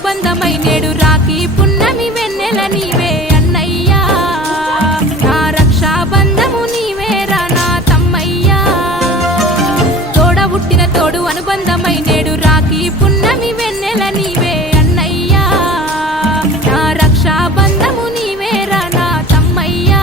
అనుబంధమై నేడు రాఖీ పున్నమి వెన్నెల నీవే అన్నయ్యా నా రక్షాబంధము నీవేరా నా తమ్మయ్యా తోడ పుట్టిన తోడు అనుబంధమై నేడు రాఖీ పున్నమి వెన్నెల నీవే అన్నయ్యా నా రక్షాబంధము నీవేరా నా తమ్మయ్యా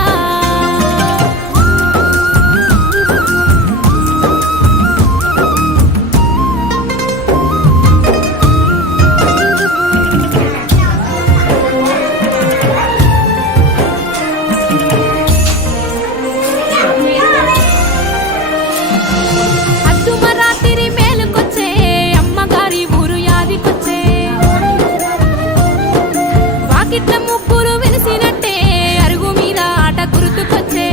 అద్దుమరాత్రి మేలుకొచ్చే అమ్మగారి ఊరు యాదికొచ్చే వాకిట్ల ముగ్గురు వెలిసినట్టే అరుగు మీద ఆట గుర్తుకొచ్చే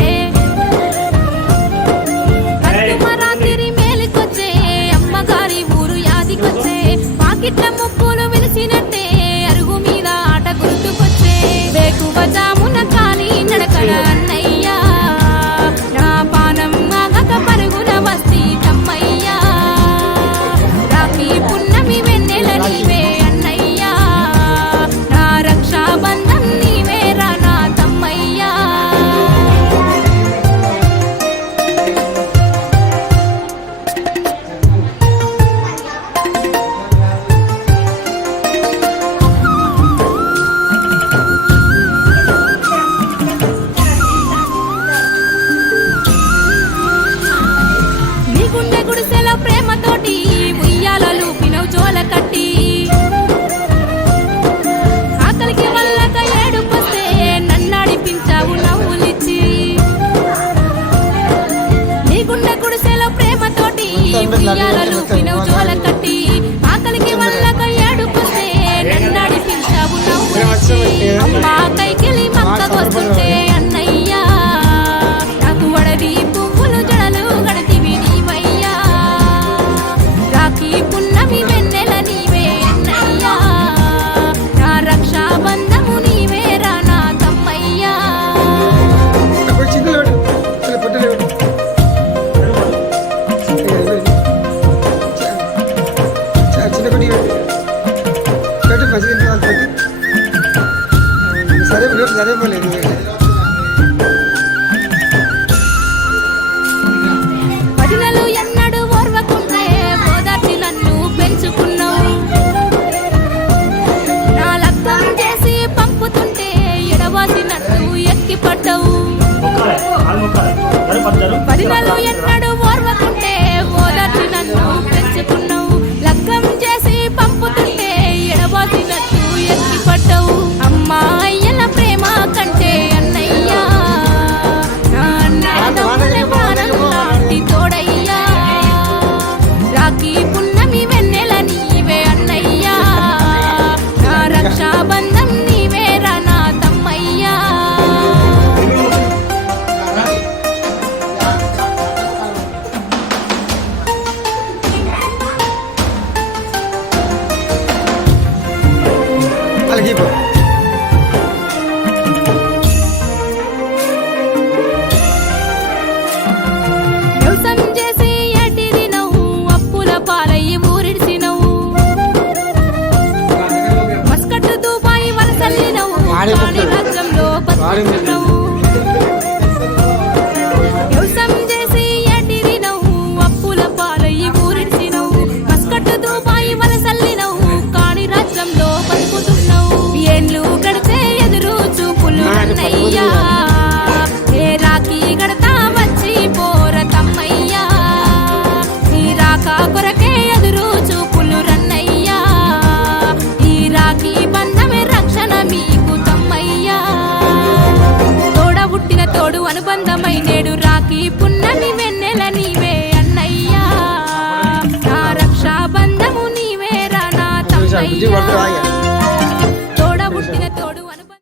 అద్దుమరాత్రి మేలుకొచ్చే అమ్మగారి ఊరు యాదికొచ్చే వాకిట్ల ముగ్గురు వెలిసినట్టే అరుగు మీద ఆట గుర్తుకొచ్చే వేకువ జామున కాలి నడకన అన్నయ్యా నా పానం ఆగక పరుగున వస్తీ తమ్మయ్యా రాఖీ పున్నమి వెన్నెల నీవే అన్నయ్యా నా రక్షాబంధం నీవేరా నా తమ్మయ్యా నీ గుండె గుడిసెలో ప్రేమతోటి ఉయ్యాలలు పినవు జోల కట్టి ఆకలికి వల్లక ఏడుకొస్తే నన్నడిపించావు నవ్వులిచ్చి నీ గుండె గుడిసెలో ప్రేమతోటి ఉయ్యాలలు పినవు జోల కట్టి ఆకలికి వల్లక ఏడుకొస్తే నన్నడిపించావు నవ్వులిచ్చి అమ్మా కైకిలి మక్కకొస్తుంటే అన్నయ్యా నాకు వడవి పువ్వులు జడలు గడతివి నీవయ్యా రాఖీ పున్నమి వెన్నెల నీవే అన్నయ్యా నా రక్షాబంధము నీవేరా నా తమ్మయ్యా సరే పోలేదు భజనలు ఎన్నడూ ఓర్వకుంటే ఓదార్చి నన్ను పెంచుకున్నావు నా లగ్గం చేసి పంపుతుంటే ఎడవాసినట్టు ఎక్కి పడ్డావు భజనలు ఎన్నడూ ఓర్వకుంటే ఓదార్చి నన్ను పెంచుకున్నావు లగ్గం చేసి పంపుతుంటే ఎడవాసినట్టు ఎక్కి పడ్డావు అమ్మా అయ్యల ప్రేమ కంటే అన్నయ్యా నా అన్నదమ్ముల ప్రాణం లాంటి తోడయ్యా రాఖీ పున్నమి వెన్నెల నీవే అన్నయ్యా నా రక్షాబంధం నీవేరా నా తమ్మయ్యా అలాగే వ్యవసాయం చేసి ఎటిదినవు అప్పుల పాలయ్యి ఊరిడిసినవు మస్కట్ దుబాయ్ వలసల్లినవు వాడి రాజ్యంలో బతుకుతున్నావు వ్యవసాయం చేసి ఎటిదినవు అప్పుల పాలయ్యి ఊరిడిసినవు మస్కట్ దుబాయ్ వలసల్లినవు కాని రాజ్యంలో బతుకుతున్నావు ఏండ్లు గడిచే ఎదురు చూపులు అన్నయ్యా ఏ రాఖీ గడతా వచ్చి పోర తమ్మయ్యా ఈ రాకా కొరకే ఎదురు చూపులు రన్నయ్యా ఈ రాఖీ బంధమే రక్షణ మీకు తమ్మయ్యా తోడ పుట్టిన తోడు అనుబంధమై నేడు రాఖీ పున్నమి వెన్నెల నీవే అన్నయ్యా నా రక్షాబంధము నీవేరా నా తమ్మయ్యా